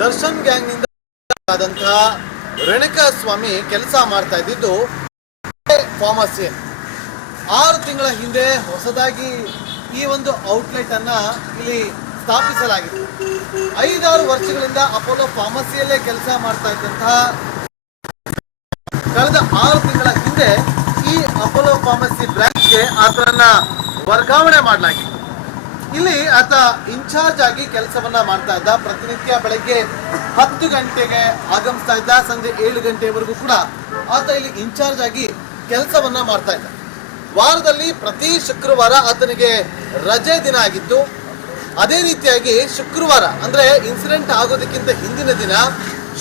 ದರ್ಶನ್ ಗ್ಯಾಂಗ್ನಿಂದ ಆದಂತಹ ರೇಣುಕಾ ಸ್ವಾಮಿ ಕೆಲಸ ಮಾಡ್ತಾ ಇದ್ದಿದ್ದು ಫಾರ್ಮಸಿ. 6 ತಿಂಗಳ ಹಿಂದೆ ಹೊಸದಾಗಿ ಈ ಒಂದು ಔಟ್ಲೆಟ್ ಅನ್ನ ಇಲ್ಲಿ ಸ್ಥಾಪಿಸಲಾಗಿದೆ. 5-6 ವರ್ಷಗಳಿಂದ ಅಪೋಲೋ ಫಾರ್ಮಸಿಯಲ್ಲೇ ಕೆಲಸ ಮಾಡ್ತಾ ಇದ್ದಂತಹ ಕಳೆದ 6 ತಿಂಗಳ ಹಿಂದೆ ಈ ಅಪೋಲೋ ಫಾರ್ಮಸಿ ಬ್ರಾಂಚ್ಗೆ ಆತನನ್ನ ವರ್ಗಾವಣೆ ಮಾಡಲಾಗಿದೆ. ಇಲ್ಲಿ ಆತ ಇನ್ಚಾರ್ಜ್ ಆಗಿ ಕೆಲಸವನ್ನ ಮಾಡ್ತಾ ಇದ್ದ. ಪ್ರತಿನಿತ್ಯ ಬೆಳಗ್ಗೆ 10 ಗಂಟೆಗೆ ಆಗಮಿಸ್ತಾ ಇದ್ದ, ಸಂಜೆ 7 ಗಂಟೆವರೆಗೂ ಕೂಡ ಆತ ಇಲ್ಲಿ ಇನ್ಚಾರ್ಜ್ ಆಗಿ ಕೆಲಸವನ್ನ ಮಾಡ್ತಾ ಇದ್ದ. ವಾರದಲ್ಲಿ ಪ್ರತಿ ಶುಕ್ರವಾರ ಆತನಿಗೆ ರಜೆ ದಿನ ಆಗಿತ್ತು. ಅದೇ ರೀತಿಯಾಗಿ ಶುಕ್ರವಾರ ಅಂದ್ರೆ ಇನ್ಸಿಡೆಂಟ್ ಆಗೋದಕ್ಕಿಂತ ಹಿಂದಿನ ದಿನ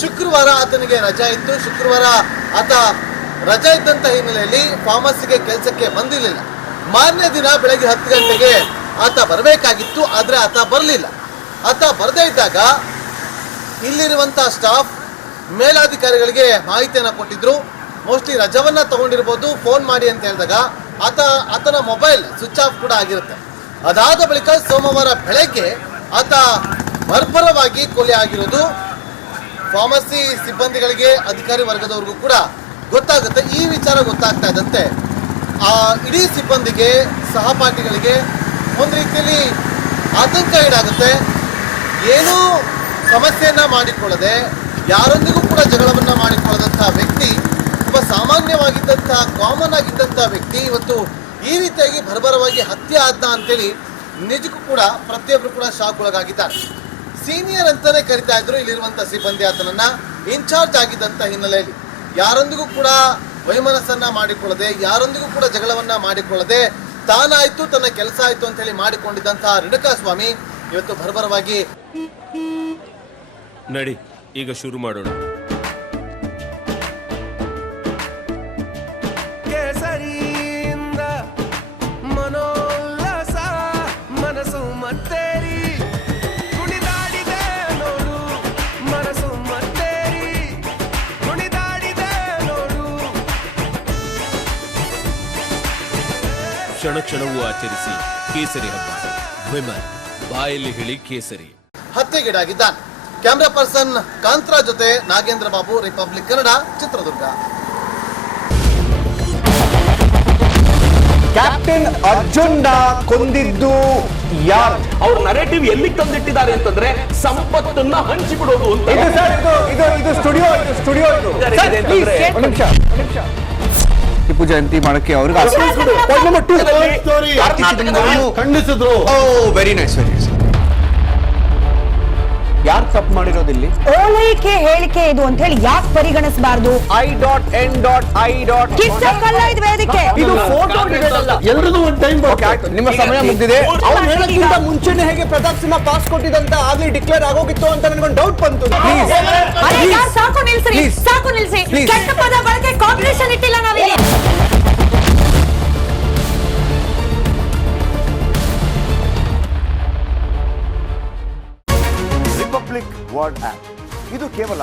ಶುಕ್ರವಾರ ಆತನಿಗೆ ರಜಾ ಇತ್ತು. ಶುಕ್ರವಾರ ಆತ ರಜಾ ಇದ್ದಂತ ಹಿನ್ನೆಲೆಯಲ್ಲಿ ಫಾರ್ಮಸಿಗೆ ಕೆಲಸಕ್ಕೆ ಬಂದಿರಲಿಲ್ಲ. ಮಾರನೇ ದಿನ ಬೆಳಗ್ಗೆ 10 ಗಂಟೆಗೆ ಆತ ಬರಬೇಕಾಗಿತ್ತು, ಆದ್ರೆ ಆತ ಬರಲಿಲ್ಲ. ಆತ ಬರದೇ ಇದ್ದಾಗ ಇಲ್ಲಿರುವಂತ ಸ್ಟಾಫ್ ಮೇಲಾಧಿಕಾರಿಗಳಿಗೆ ಮಾಹಿತಿಯನ್ನ ಕೊಟ್ಟಿದ್ರು. ಮೋಸ್ಟ್ಲಿ ರಜವನ್ನ ತಗೊಂಡಿರ್ಬೋದು, ಫೋನ್ ಮಾಡಿ ಅಂತ ಹೇಳಿದಾಗ ಆತನ ಮೊಬೈಲ್ ಸ್ವಿಚ್ ಆಫ್ ಕೂಡ ಆಗಿರುತ್ತೆ. ಅದಾದ ಬಳಿಕ ಸೋಮವಾರ ಬೆಳಗ್ಗೆ ಆತ ಬರ್ಬರವಾಗಿ ಕೊಲೆ ಆಗಿರೋದು ಫಾರ್ಮಸಿ ಸಿಬ್ಬಂದಿಗಳಿಗೆ, ಅಧಿಕಾರಿ ವರ್ಗದವರಿಗೂ ಕೂಡ ಗೊತ್ತಾಗುತ್ತೆ. ಈ ವಿಚಾರ ಗೊತ್ತಾಗ್ತಾ ಇದ್ದಂತೆ ಇಡೀ ಸಿಬ್ಬಂದಿಗೆ, ಸಹಪಾಠಿಗಳಿಗೆ ಒಂದು ರೀತಿಯಲ್ಲಿ ಆತಂಕ ಈಡಾಗುತ್ತೆ. ಏನೂ ಸಮಸ್ಯೆಯನ್ನ ಮಾಡಿಕೊಳ್ಳದೆ, ಯಾರೊಂದಿಗೂ ಕೂಡ ಜಗಳವನ್ನ ಮಾಡಿಕೊಳ್ಳದಂತಹ ವ್ಯಕ್ತಿ, ಒಬ್ಬ ಸಾಮಾನ್ಯವಾಗಿದ್ದಂತಹ ಕಾಮನ್ ಆಗಿದ್ದಂತಹ ವ್ಯಕ್ತಿ ಇವತ್ತು ಈ ರೀತಿಯಾಗಿ ಭರ್ಬರವಾಗಿ ಹತ್ಯೆ ಆದ್ನ ಅಂತೇಳಿ ನಿಜಕ್ಕೂ ಕೂಡ ಪ್ರತಿಯೊಬ್ಬರು ಕೂಡ ಶಾಕ್ ಒಳಗಾಗಿದ್ದಾರೆ. ಸೀನಿಯರ್ ಅಂತಾನೆ ಕರಿತಾ ಇದ್ರು ಇಲ್ಲಿರುವಂತಹ ಸಿಬ್ಬಂದಿ ಆತನನ್ನ. ಇನ್ಚಾರ್ಜ್ ಆಗಿದ್ದಂತ ಹಿನ್ನೆಲೆಯಲ್ಲಿ ಯಾರೊಂದಿಗೂ ಕೂಡ ವೈಮನಸ್ಸನ್ನ ಮಾಡಿಕೊಳ್ಳದೆ, ಯಾರೊಂದಿಗೂ ಕೂಡ ಜಗಳವನ್ನ ಮಾಡಿಕೊಳ್ಳದೆ, ತಾನಾಯ್ತು ತನ್ನ ಕೆಲಸ ಆಯ್ತು ಅಂತ ಹೇಳಿ ಮಾಡಿಕೊಂಡಿದ್ದಂತಹ ರೇಣುಕಾ ಸ್ವಾಮಿ ಇವತ್ತು ಭರ್ಬರವಾಗಿ. ನಡಿ ಈಗ ಶುರು ಮಾಡೋಣ. ಕೇಸರಿಯಿಂದ ಮನೋಲ್ಲಾಸ ಮನಸ್ಸು ಮತ್ತೇರಿ ಕುಣಿದಾಡಿದೆ ನೋಡು, ಮನಸ್ಸು ಮತ್ತೇರಿ ಕುಣಿದಾಡಿದೆ ನೋಡು. ಕ್ಷಣ ಕ್ಷಣವೂ ಆಚರಿಸಿ ಕೇಸರಿ ಹಬ್ಬ. ವಿಮಲ್ ಬಾಯಲ್ಲಿ ಹೇಳಿ ಕೇಸರಿ. ಹತ್ಯೆಗೀಡಾಗಿದ್ದಾನೆ. ಕ್ಯಾಮ್ರಾ ಪರ್ಸನ್ ಕಾಂತರಾಜ್ ಜೊತೆ ನಾಗೇಂದ್ರ ಬಾಬು, ರಿಪಬ್ಲಿಕ್ ಕನ್ನಡ, ಚಿತ್ರದುರ್ಗ. ಕ್ಯಾಪ್ಟನ್ ಅರ್ಜುನ್ ಕೊಂದಿದ್ದು ಯಾರು? ಅವ್ರ ನರೇಟಿವ್ ಎಲ್ಲಿ ತಂದಿಟ್ಟಿದ್ದಾರೆ ಅಂತಂದ್ರೆ ಸಂಪತ್ತನ್ನ ಹಂಚಿಬಿಡೋದು ಅಂತ. ಇದು ಸ್ಟುಡಿಯೋ ಟಿಪ್ಪು ಜಯಂತಿ ಮಾಡಕ್ಕೆ ಅವ್ರಿಗೆ ಖಂಡಿಸಿದ್ರು. Very nice. ಯಾರು ತಪ್ಪು ಮಾಡಿರೋದಿಲ್ಲಿ? ಓಲೈಕೆ ಹೇಳಿಕೆ ಇದು ಅಂತ ಹೇಳಿ ಯಾಕೆ ಪರಿಗಣಿಸಬಾರದು? ಕಿಚ್ಚಕ್ಕಲ್ಲ ವೇದಿಕೆ. ಇದು ಫೋಟೋ ಎಲ್ಲರದು ಒಂದು ಟೈಮ್. ನಿಮ್ಮ ಸಮಯ ಮುಗಿದಿದೆ. ಅವ್ರು ಹೇಳೋಕ್ಕಿಂತ ಮುಂಚೆನೆ ಹೇಗೆ ಪ್ರತಾಪ್ ಸಿಂಹ ಪಾಸ್ ಕೊಟ್ಟಿದಂತ ಆಗ್ಲಿ ಡಿಕ್ಲೇರ್ ಆಗೋಗಿತ್ತು ಅಂತ ನನಗೊಂದು ಡೌಟ್ ಬಂತು. ಸಾಕು ನಿಲ್ಸಿ. ಕೆಟ್ಟ ಪದ ಬಳಕೆ ಕಾಂಪಿಟೇಷನ್ ಇಟ್ಟಿಲ್ಲ ನಾವಿಲ್ಲಿ. ರಿಪಬ್ಲಿಕ್ ವರ್ಡ್ ಆಪ್ ಇದು ಕೇವಲ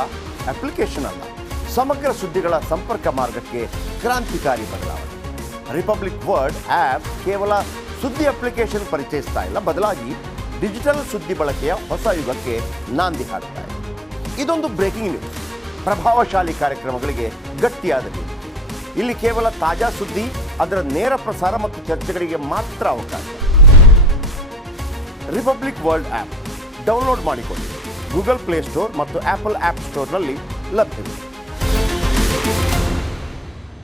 ಅಪ್ಲಿಕೇಶನ್ ಅಲ್ಲ, ಸಮಗ್ರ ಸುದ್ದಿಗಳ ಸಂಪರ್ಕ ಮಾರ್ಗಕ್ಕೆ ಕ್ರಾಂತಿಕಾರಿ ಬದಲಾವಣೆ. ರಿಪಬ್ಲಿಕ್ ವರ್ಡ್ ಆಪ್ ಕೇವಲ ಸುದ್ದಿ ಅಪ್ಲಿಕೇಶನ್ ಪರಿಚಯಿಸ್ತಾ ಇಲ್ಲ, ಬದಲಾಗಿ ಡಿಜಿಟಲ್ ಸುದ್ದಿ ಬಳಕೆಯ ಹೊಸ ಯುಗಕ್ಕೆ ನಾಂದಿ ಹಾಡ್ತಾ ಇದೆ. ಇದೊಂದು ಬ್ರೇಕಿಂಗ್ ನ್ಯೂಸ್, ಪ್ರಭಾವಶಾಲಿ ಕಾರ್ಯಕ್ರಮಗಳಿಗೆ ಗಟ್ಟಿಯಾದ ನ್ಯೂಸ್. ಇಲ್ಲಿ ಕೇವಲ ತಾಜಾ ಸುದ್ದಿ, ಅದರ ನೇರ ಪ್ರಸಾರ ಮತ್ತು ಚರ್ಚೆಗಳಿಗೆ ಮಾತ್ರ ಅವಕಾಶ. ರಿಪಬ್ಲಿಕ್ ವರ್ಲ್ಡ್ ಆಪ್ ಡೌನ್ಲೋಡ್ ಮಾಡಿಕೊಳ್ಳಿ. ಗೂಗಲ್ ಪ್ಲೇ ಸ್ಟೋರ್ ಮತ್ತು ಆಪಲ್ ಆಪ್ ಸ್ಟೋರ್ನಲ್ಲಿ ಲಭ್ಯವಿದೆ.